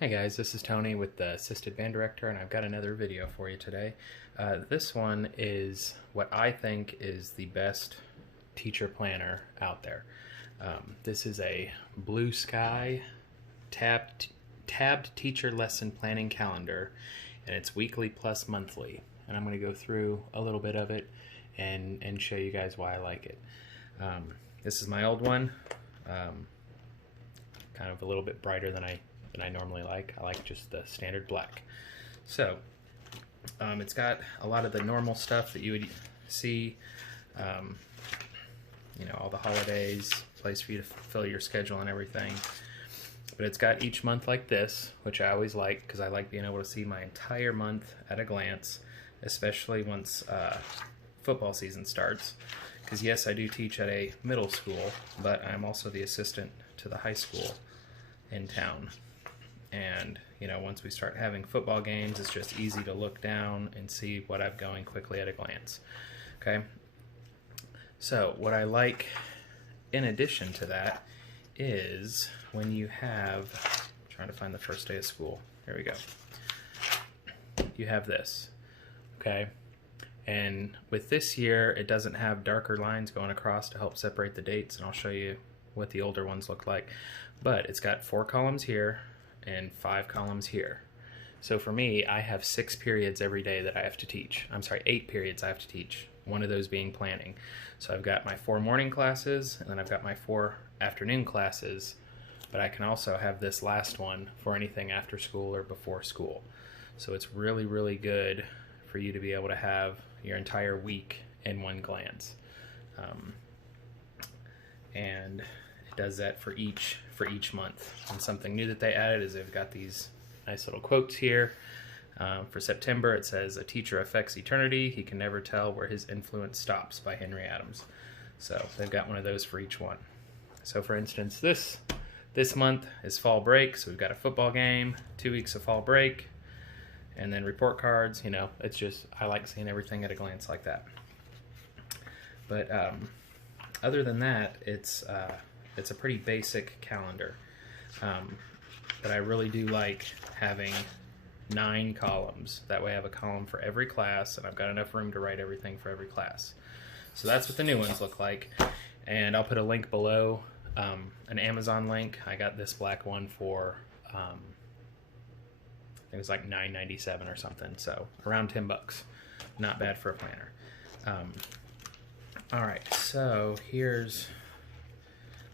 Hey guys, this is Tony with the Assisted Band Director, and I've got another video for you today. This one is what I think is the best teacher planner out there. This is a blue sky tabbed teacher lesson planning calendar, and it's weekly plus monthly. And I'm going to go through a little bit of it and show you guys why I like it. This is my old one, kind of a little bit brighter than I normally like. I like just the standard black. So it's got a lot of the normal stuff that you would see, you know, all the holidays, place for you to fill your schedule and everything. But it's got each month like this, which I always like because I like being able to see my entire month at a glance, especially once football season starts. Because yes, I do teach at a middle school, but I'm also the assistant to the high school in town. And you know, once we start having football games, it's just easy to look down and see what I'm going quickly at a glance. Okay, so what I like in addition to that is when you have, I'm trying to find the first day of school, here we go, you have this, okay, and with this year it doesn't have darker lines going across to help separate the dates, and I'll show you what the older ones look like, but it's got 4 columns here and 5 columns here. So for me, I have 6 periods every day that I have to teach. I'm sorry, 8 periods I have to teach, one of those being planning. So I've got my 4 morning classes, and then I've got my 4 afternoon classes, but I can also have this last one for anything after school or before school. So it's really, really good for you to be able to have your entire week in one glance. And it does that for each month. And something new that they added is they've got these nice little quotes here. For September, it says, "A teacher affects eternity. He can never tell where his influence stops," by Henry Adams. So they've got one of those for each one. So for instance, this month is fall break, so we've got a football game, 2 weeks of fall break, and then report cards. You know, it's just, I like seeing everything at a glance like that. But other than that, it's a pretty basic calendar, but I really do like having 9 columns. That way I have a column for every class, and I've got enough room to write everything for every class. So that's what the new ones look like, and I'll put a link below, an Amazon link. I got this black one for it was like $9.97 or something, so around 10 bucks. Not bad for a planner. All right, so here's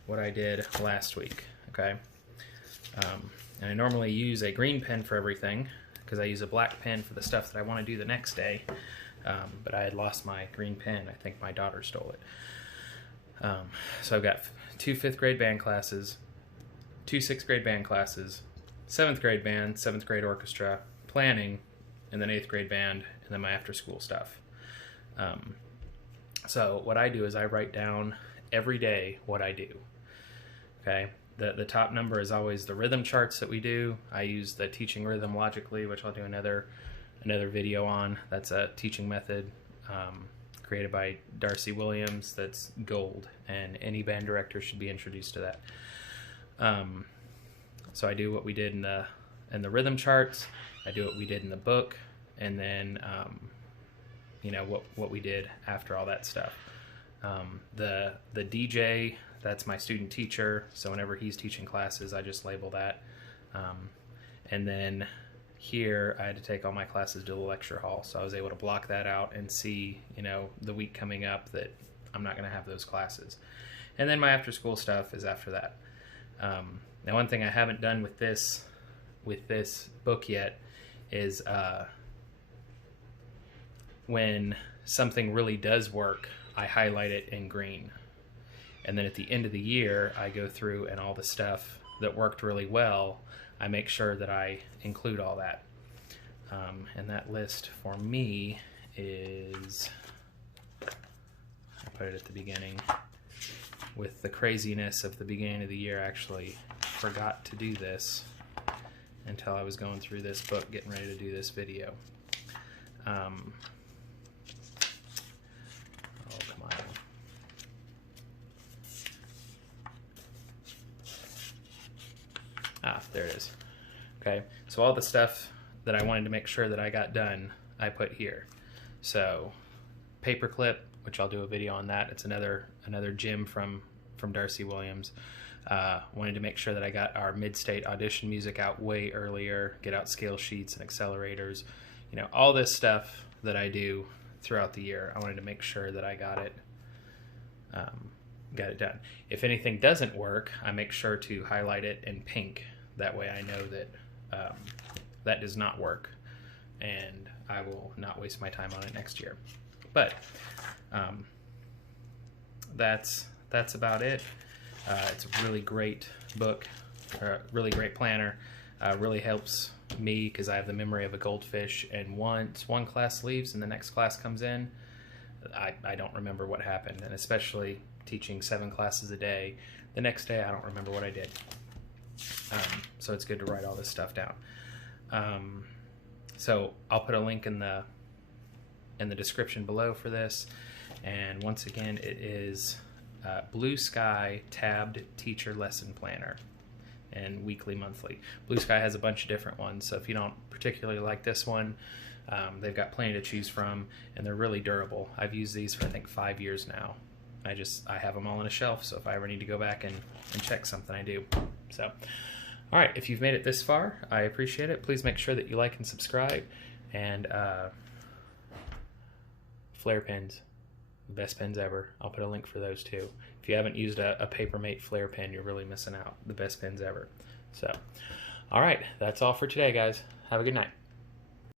what I did last week, okay? And I normally use a green pen for everything because I use a black pen for the stuff that I want to do the next day, but I had lost my green pen. I think my daughter stole it. So I've got 2 5th grade band classes, 2 6th grade band classes, 7th grade band, 7th grade orchestra, planning, and then 8th grade band, and then my after school stuff. So what I do is I write down every day what I do. Okay, the top number is always the rhythm charts that we do. I use the teaching rhythm logically, which I'll do another video on. That's a teaching method created by Darcy Williams. That's gold, and any band director should be introduced to that. So I do what we did in the rhythm charts. I do what we did in the book, and then you know what we did after all that stuff. The DJ, that's my student teacher, so whenever he's teaching classes, I just label that. And then here, I had to take all my classes to the lecture hall, so I was able to block that out and see, you know, the week coming up that I'm not going to have those classes. And then my after-school stuff is after that. Now, one thing I haven't done with this book yet is when something really does work, I highlight it in green. And then at the end of the year, I go through and all the stuff that worked really well, I make sure that I include all that. And that list for me is, I put it at the beginning. With the craziness of the beginning of the year, I actually forgot to do this until I was going through this book, getting ready to do this video. There it is. Okay, so all the stuff that I wanted to make sure that I got done, I put here. So paperclip, which I'll do a video on that. It's another gem from Darcy Williams. Wanted to make sure that I got our mid-state audition music out way earlier, get out scale sheets and accelerators. You know, all this stuff that I do throughout the year, I wanted to make sure that I got it done. If anything doesn't work, I make sure to highlight it in pink. That way I know that that does not work, and I will not waste my time on it next year. But that's about it. It's a really great book, or a really great planner. Really helps me because I have the memory of a goldfish, and once one class leaves and the next class comes in, I don't remember what happened. And especially teaching 7 classes a day, the next day I don't remember what I did. So it's good to write all this stuff down. So I'll put a link in the description below for this. And once again, it is Blue Sky Tabbed Teacher Lesson Planner, and weekly, monthly. Blue Sky has a bunch of different ones, so if you don't particularly like this one, they've got plenty to choose from, and they're really durable. I've used these for I think 5 years now. I have them all on a shelf, so if I ever need to go back and check something, I do. So, all right, if you've made it this far, I appreciate it. Please make sure that you like and subscribe. And Flair pens, the best pens ever. I'll put a link for those too. If you haven't used a Papermate Flair pen, you're really missing out. The best pens ever. So, all right, that's all for today, guys. Have a good night.